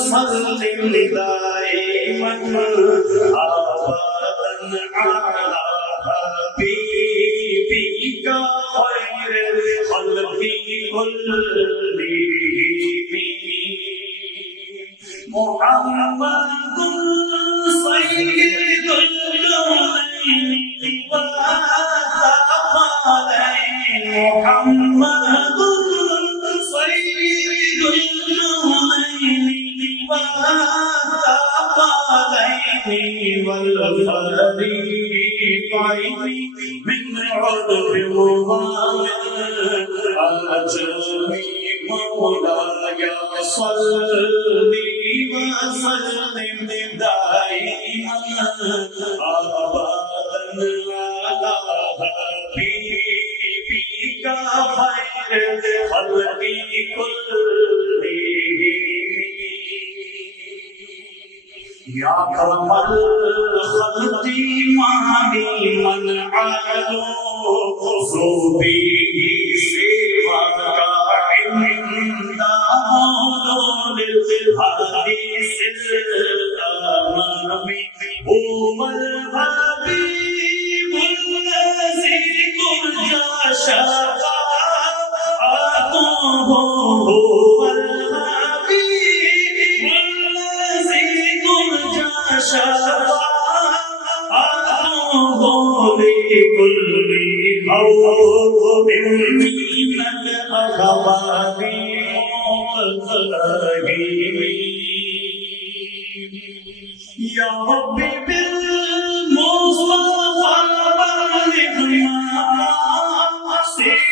وسلم دائما ابدا على حبيبك خير الخلق كلهم محمد سید الکونین والثقلین محمد سید الکونین والثقلین والفریقین من عرب ومن عجم مولاي صل وسلم دائما ابدا على حبيبك خير الخلق كلهم يا أكرم الخلق معني من علو به سواك عند حلول الحديث الأمام هو الحبيب الذي ترجى شفاعته هو الحبيب الذي ترجى شفاعته لكل قوم من الأخوات يا ربي بالمصطفى بلغ مقاصدنا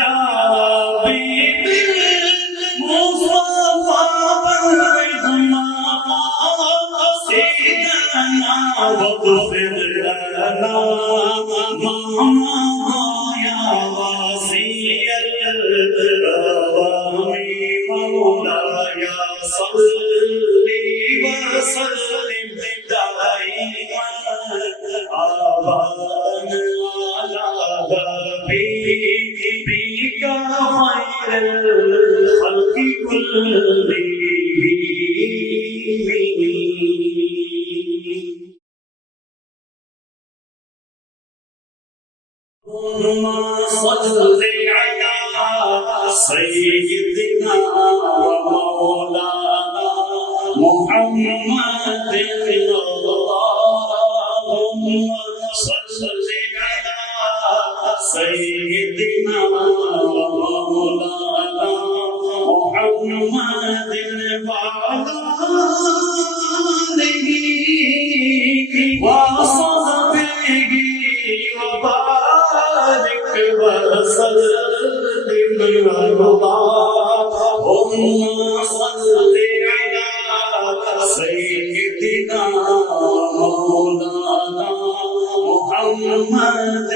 يا ربي بالمصطفى بلغ مقاصدنا واغفر لنا ما يا واسع الكرم مولاي صل وسلم دائما ابدا على حبيبك خير الخلق كلهم صل على سيدنا ومولانا محمد اللهم صل على سيدنا ومولانا محمد وعلى آله وصحبه وبارك وسلم اللهم صل على سيدنا مولانا محمد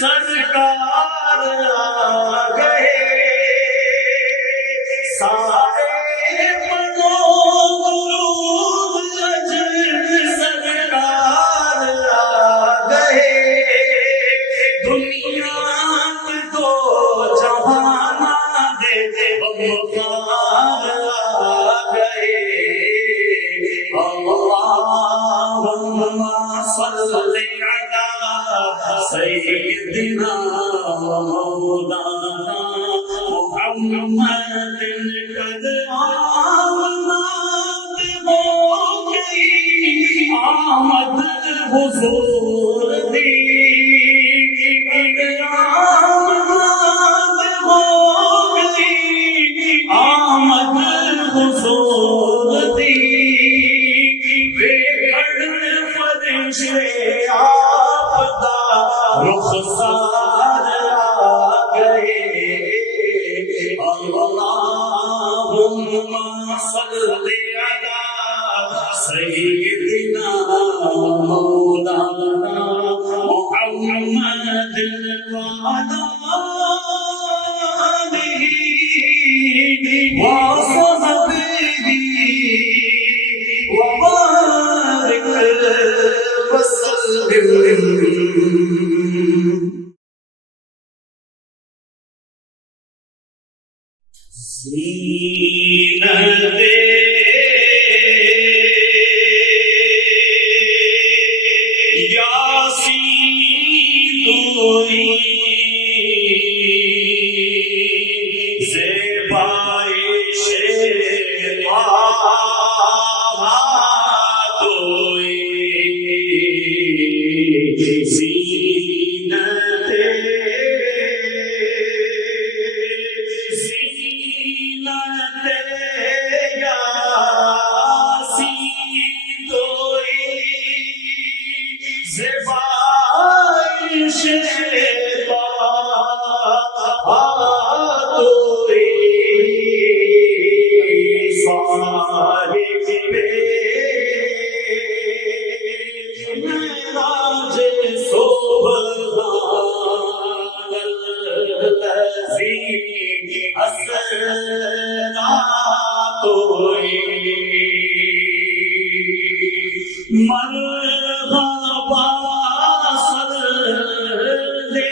سرکار آ گئے سارے پڑھو درود سرکار آ گئے دنیا کے دو جہان دے غمخوار آ گئے اللہم صل علی سیدنا مولانا محمد قد آمد ہو گئی آمد حضور دی قد آمد ہو گئی آمد حضور دی فرشتے آپ دا رخسار آ گئے اللہم صل علی سیدنا مولانا محمد وعلی آلہ وصحبہ وبارك وسلم زینت یاسین ہوئی زیبائش زینت زینت یاسین توئی زیبایش توئی صاحب معراج سبحان الذی اسریٰ توئی مرحبا صلی علی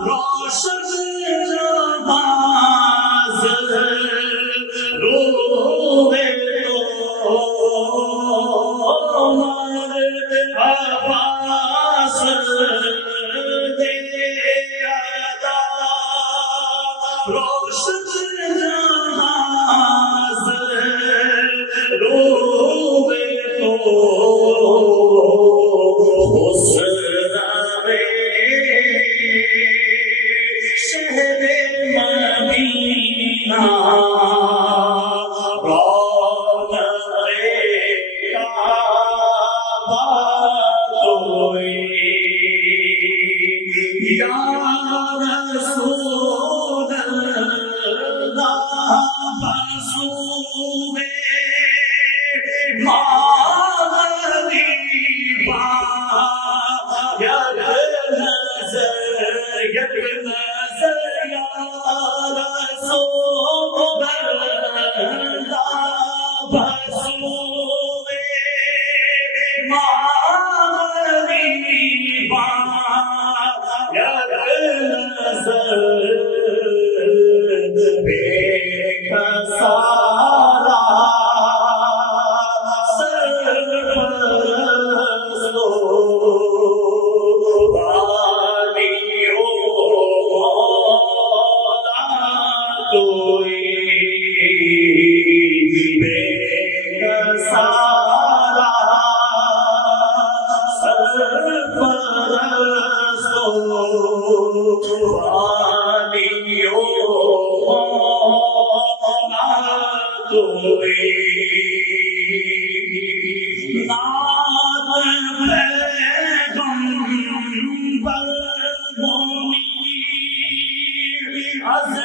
روشن جہاں روح تو مرحبا صلی علی روشن جہاں روح تو خسرو شہر مدینہ رونق کعبہ توئی یا رسول اللہ بسوئے مغربا یک نظر یا رسول اللہ بسوئے مغربا یک نظر بے کسارا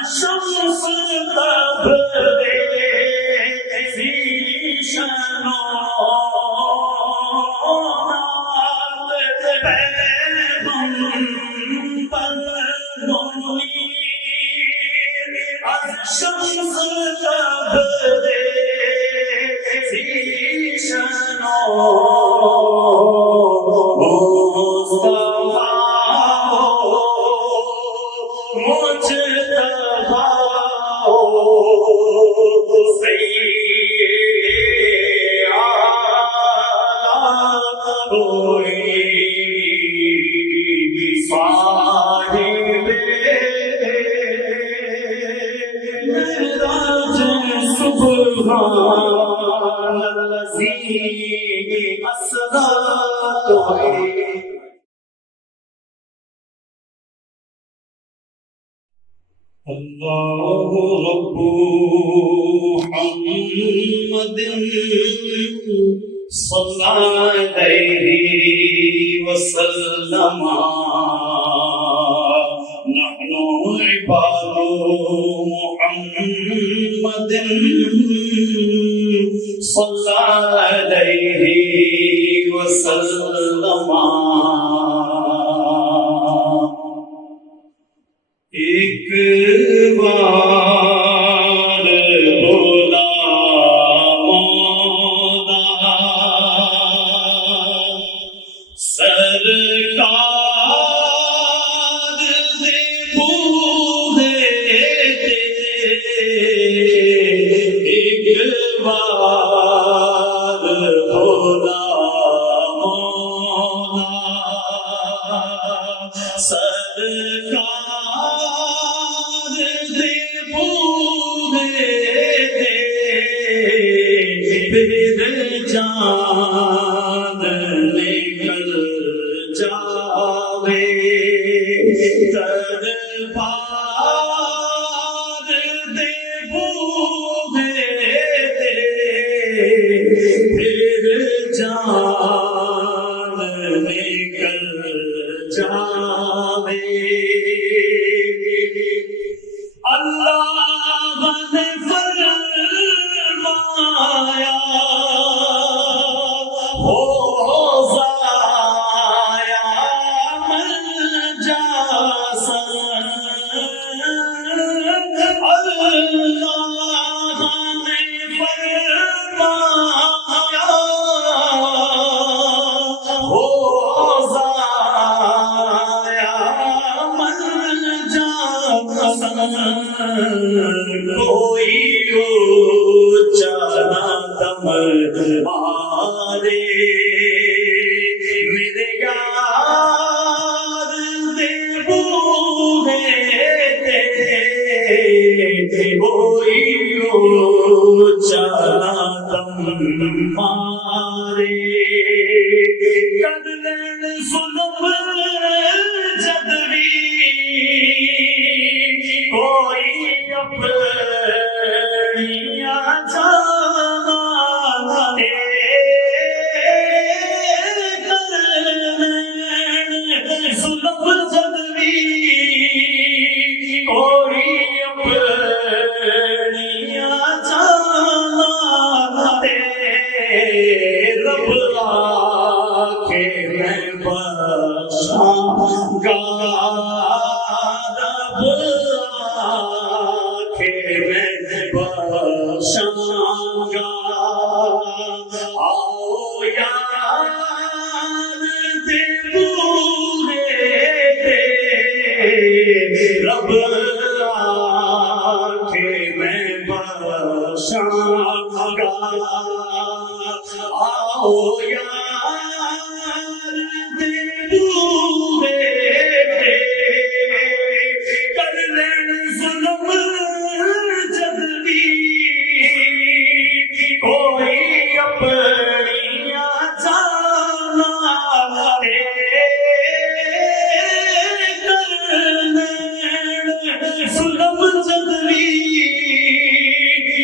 شمس تبریزی شنونات پیغمبر منیر از شمس تبریزی سبحان الذی اسریٰ توئی اللہ رب محمد صلی علیہ وسلم نحن عباد محمد صلی علیہ وسلم ایک بار بولا مولا سرکار دے بوئے ایک بار بولا مولا سرکار جان نکل جاوے دربار دے بوہے پھر جان نکل جاوے اللہ نے فرمایا ہو ضائع من جاسا اللہ نے فرمایا ہو ضائع من جاسا کوئی اونچا دم مارے میرے یار دے بوہے کوئی اونچا دم مارے کر لین ظلم جد بھی کوئی اپنیاں جانا ظلم جد بھی کوئی اپنیاں جانا رب آکے میں بخشاں گا رب آکے میں بخشاں گا آؤ یار دے بوہے رب آکے میں بخشاں گا آؤ یار دے بوہے کر لین ظلم جد بھی کوئی اپنیاں جانا کر لین ظلم جد بھی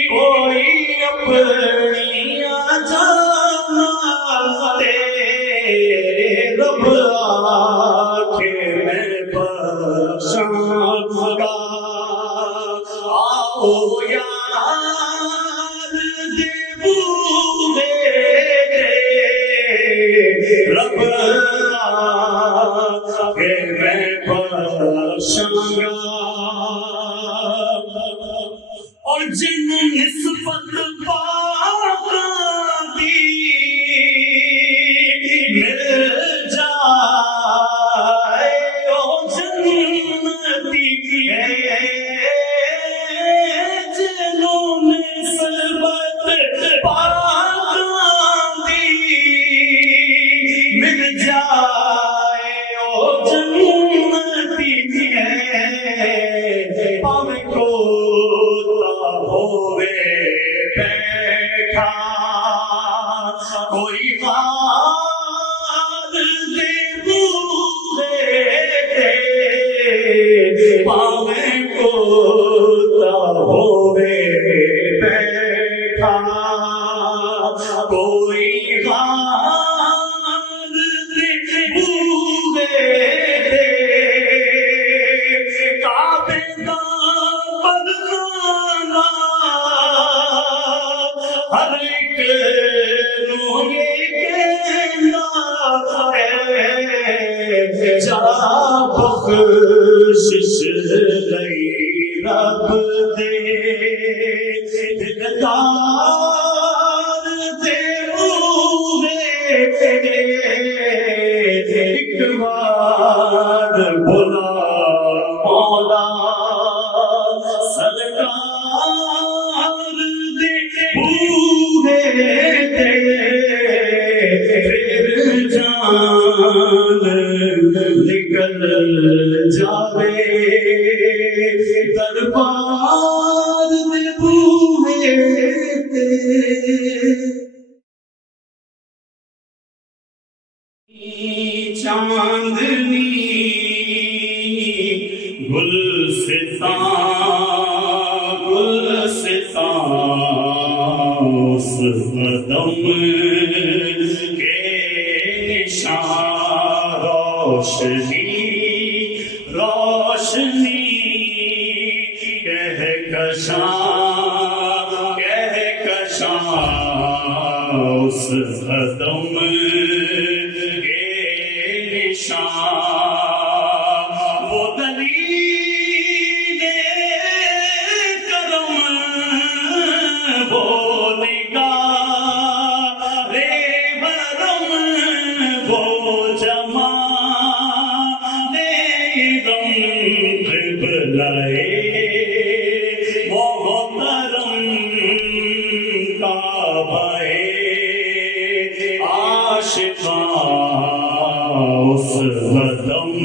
کوئی اپنیاں جانا رب آکے میں بخشاں گا آؤ یار دے بوہے رب آکے میں بخشاں گا اور جن نسبت پاکاں دی مل جائے او جنتی ہے جنوں نسبت پاکاں دی مل جائے او جنتی ہے پاویں کوتا ہووے بیٹھا کوئی خار دے بوہے پاویں کوتا ہووے بیٹھا کوئی خار دے بوہے کعبے دا پردہ ہر ایک نوں یہ کہنا ہے جا بخشش لئی رب دے دلدار دے بوہے ایک بار بلا مولا سرکار دے بوہے پھر جان نکل جاوے دربار دے بوہے چاندنی گلستان اس قدم کے نشان روشنی کہکشاں اس قدم کے نشان وہ دلیل کرم وہ نگاہ برم وہ جمال رم قبلۂ محترم کعبۂ عاشقاں اس قدم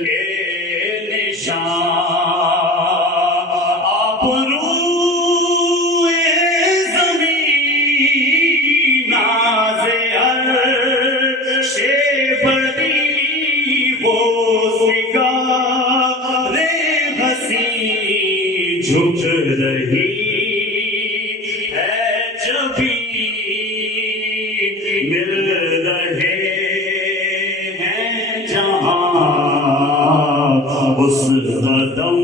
کے نشان آپ روئے زمین ناز عرش بری وہ سگار حسین جھک رہی ہے جبھی مل رہے ہیں جہاں اس قدم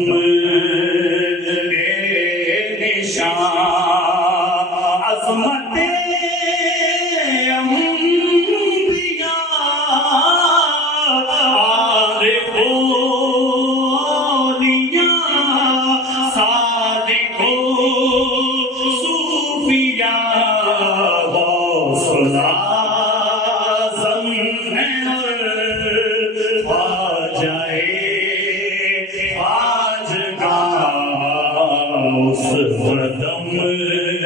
کے نشان عظمت انبیاء عارف اولیاء صادق صوفیاء غوث اعظم ہیں اس قدم کے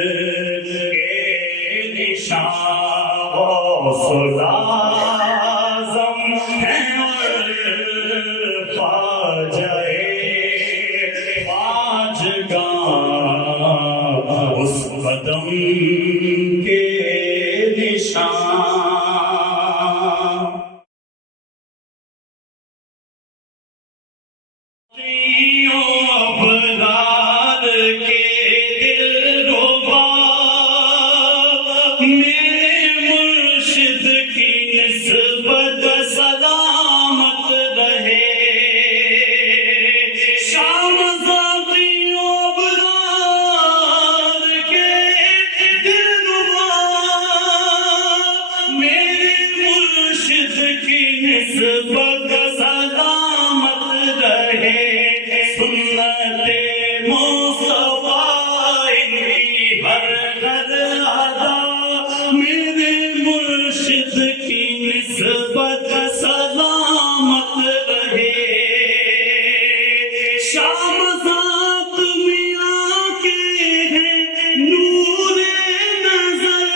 نشان غوث اعظم ہیں خواجہ خواجگاں اس قدم کے نشان ابرار کے دلربا میرے مرشد کی نسبت سلامت رہے شام ذاقیوں ابرار کے دلربا میرے مرشد کی نسبت سلامت رہے سنت مصطفیٰ ان کی ہر ہر ادا میرے مرشد کی نسبت سلامت رہے شام ذات میاں کے ہیں نور نظر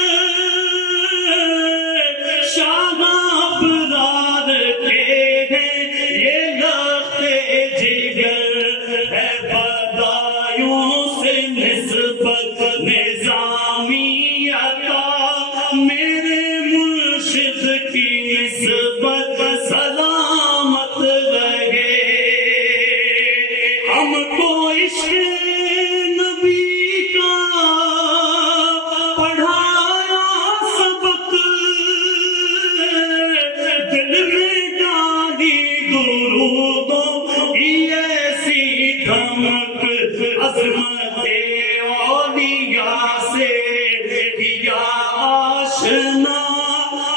شام ابرار کے ہیں یہ لخت جگر ہے بدایوں سے نسبت نظامی عطا میرے مرشد کی نسبت سلامت رہے ہم کو عشق نبی کا پڑھایا سبق دل میں ڈالی درودوں کی ایسی دھمک عظمت اولیاء سے کیا آشنا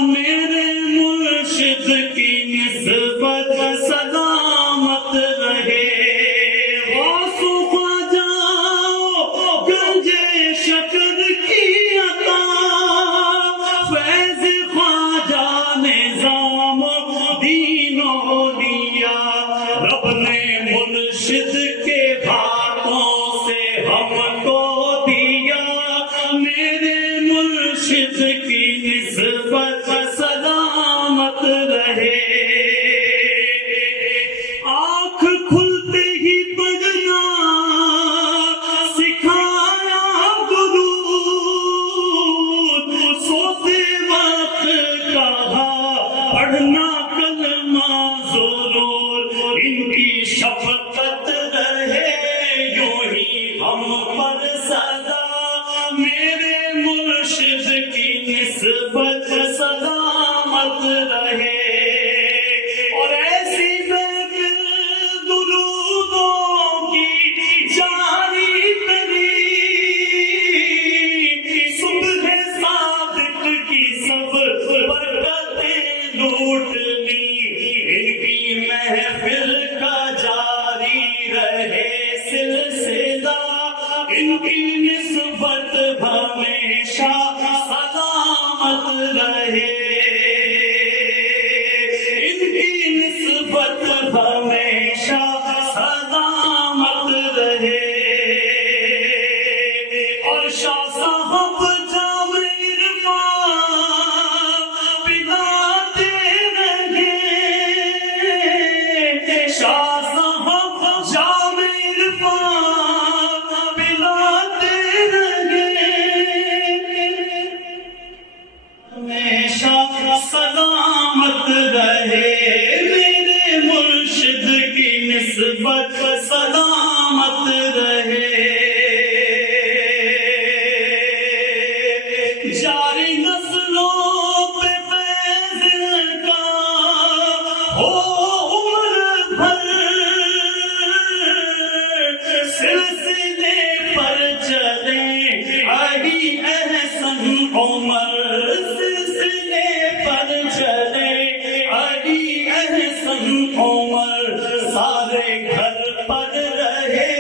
میرے مرشد کی نسبت سلامت رہے غوث خواجہ گنج شکر کی عطا فیض خواجہ نظام دین اولیاء رب نے مرشد کے ہاتھوں سے ہم کو دیا میرے مرشد کی نسبت سلام نسبت سلامت رہے اور ایسی محفل درودوں کی جاری کری صبح صادق کی سب برکتیں لوٹ لی ان کی محفل کا جاری رہے سلسلہ ان کی نسبت ہمیشہ سلامت رہے ان کی نسبت ہمیشہ سلامت رہے اور شاہ صاحب جام عرفان پلاتے رہے شاہ صاحب جام عرفان پلاتے رہے ہمیشہ سلامت رہے میرے مرشد کی نسبت سلامت رہے جاری نسلوں پہ فیض کا ہو عمر بھر سلسلے پر چلے علی احسن عمر سلسلے پر چلے علی احسن عمر سارے گھر پر رہے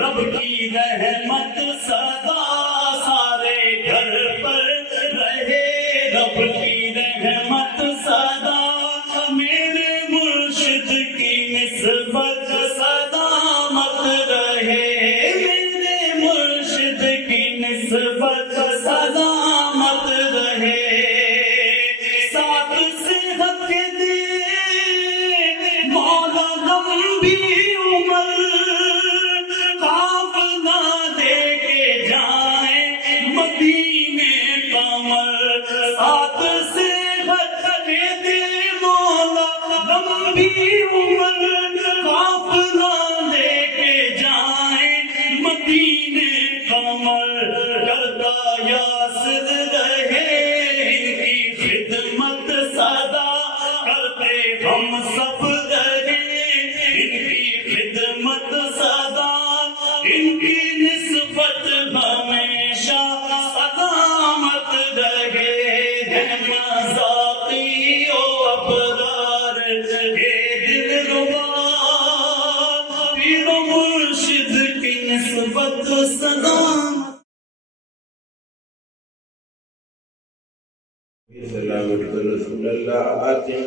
رب کی رحمت سدا سارے گھر پر رہے رب کی رحمت سدا میرے مرشد کی نسبت سلامت رہے میرے مرشد کی نسبت سلامت رہے ساتھ صحت کے دے مولا لمبی عمر قافلہ دے کے جائیں مدینے قمر ساتھ صحت کے دے مولا لمبی عمر قافلہ دے کے جائیں مدینے قمر کرتا یاسر رہے ان کی خدمت سدا کرتے ہم سب رہے ان کی خدمت سدا ان کی نسبت ہمیشہ سلامت رہے ذاتی و ابرار یہ دل ربا پیر و مرشد کی نسبت سلامت رسول اللہ آتے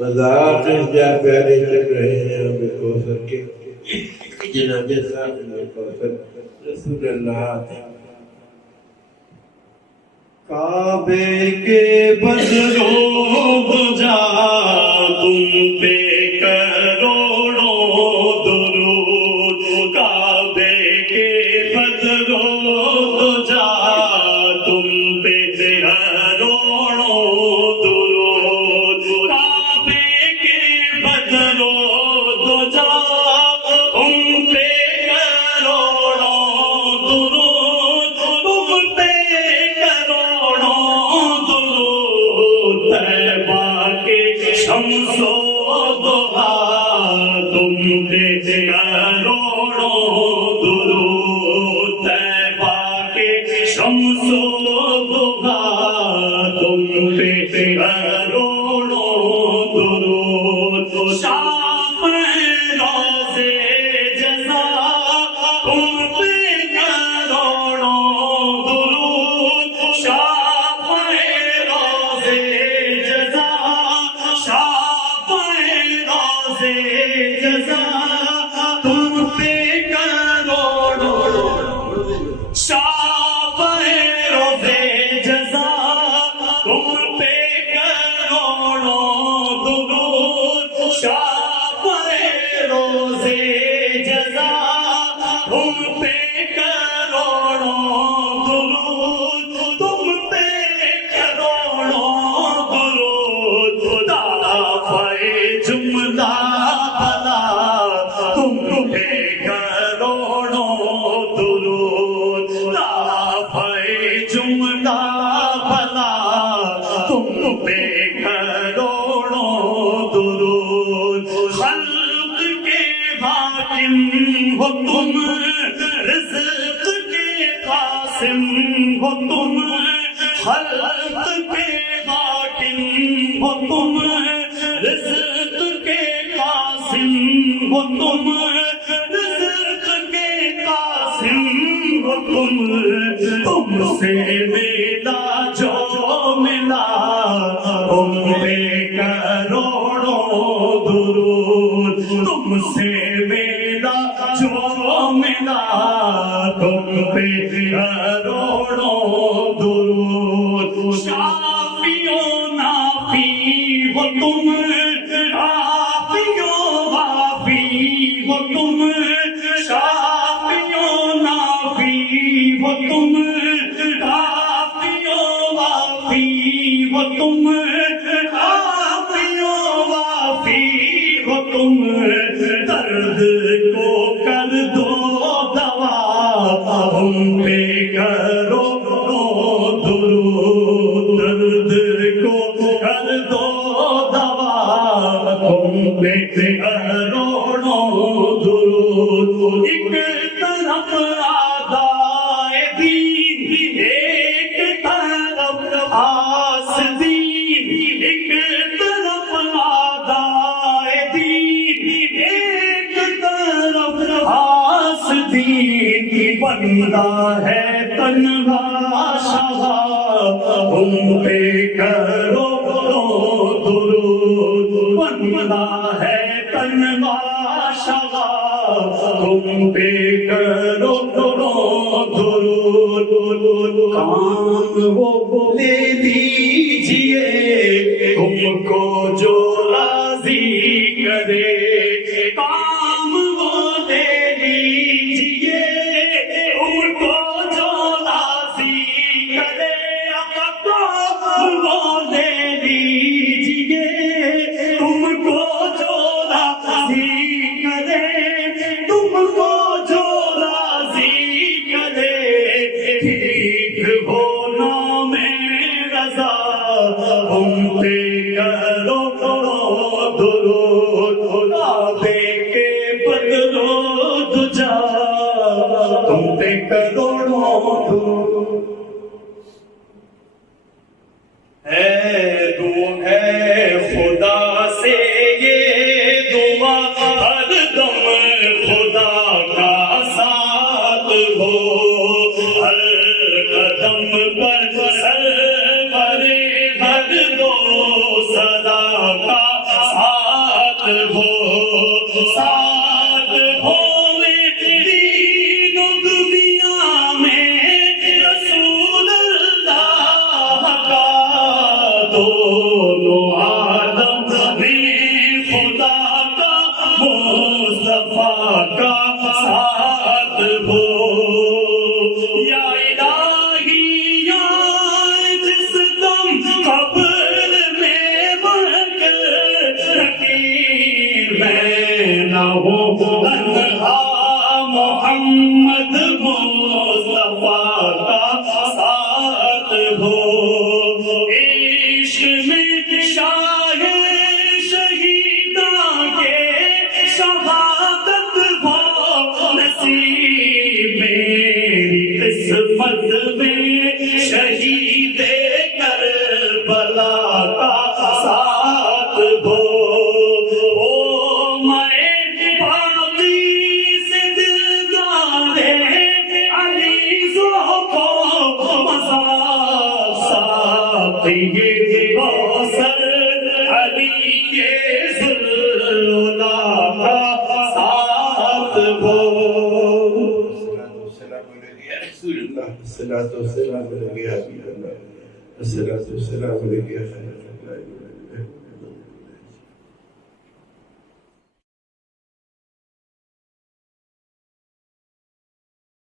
مذاق جا پیارے چل رہے ہیں ہمیں کوثر کے جناب صاحب کوثر رسول اللہ آتے کعبے کے بدرو جا تم پہ کروڑوں درود کعبے کے بدرو جا تم پہ کروڑوں درود کعبے کے بدرو جا تم پہ کروڑوں درود تم پہ شمس و ضحا تم پہ کروڑوں درود طیبہ کے شمس و ضحا تم پہ کروڑوں درود شاخ روزے جزا تم پہ کروڑوں درود شاخ روزے جزا جزا تم پہ کروڑوں شاپ روزے جزا تم پہ کروڑوں درود شاپ روزے جزا تم پہ کروڑوں درود تم پہ کروڑوں درود دافعِ جملہ تم پہ کروڑوں درود دافعِ جملہ بھلا تم پہ کروڑوں درود خلق کے حاکم ہو تم رزق کے قاسم ہو تم خلق کے حاکم ہو تم رزق کے قاسم ہو تم رزق کے قاسم ہو تم سے ملا جو ملا تم پہ کروڑوں درود تم سے ملا جو ملا تم پہ کروڑوں درود شافی و نافی ہو تم کافی و وافی ہو تم شافی و نافی ہو تم کافی و وافی ہو تم کافی و وافی ہو تم درد کو کر دو دوا تم پہ کرو درود درد کو کر دو دوا تم پہ کروڑوں درود ایک طرف آدائے دین ایک طرف آس دین ایک طرف آدائے دین ایک طرف آس دین بندہ ہے تنہا شاہ تم پہ کرو درود بندہ ہے تنہا شاہ تم پہ کرو درود کام وہ دے دیجئے تم کو جو راضی کرے کام وہ دے دیجئے تم کو جو راضی کرے کام وہ دے دیجئے تم کو جو راضی کرے تم کو جو راضی کرے ٹھیک ہونا میں رضا تم پہ کرو درود کعبے کے بدلو دجا تم پہ کروڑوں درود ہے خدا سے یہ دعا ہر دم خدا کا ساتھ ہو ہر قدم پر سرور ہر دو صدا کا ساتھ ہو ساتھ ہو دین و دنیا میں رسول اللہ کا دونوں عالم میں خدا کا مصطفیٰ کا ساتھ ہو یا الہی یا جس دم قبر میں مر نکیر میں نہ ہو تنہا محمد مصطفیٰ کا ساتھ ہو عشق میں شاہ شہیداں کے شہادت ہو نصیب میری قسمت میں شہید کربلا کا ساتھ ہو او میں باقی سے دلدار علی کو مزار ساتھ کوثر علی کے ذوالولا کا ساتھ ہو الصلاة والسلام عليك يا حبيب الله الصلاة والسلام عليك يا خير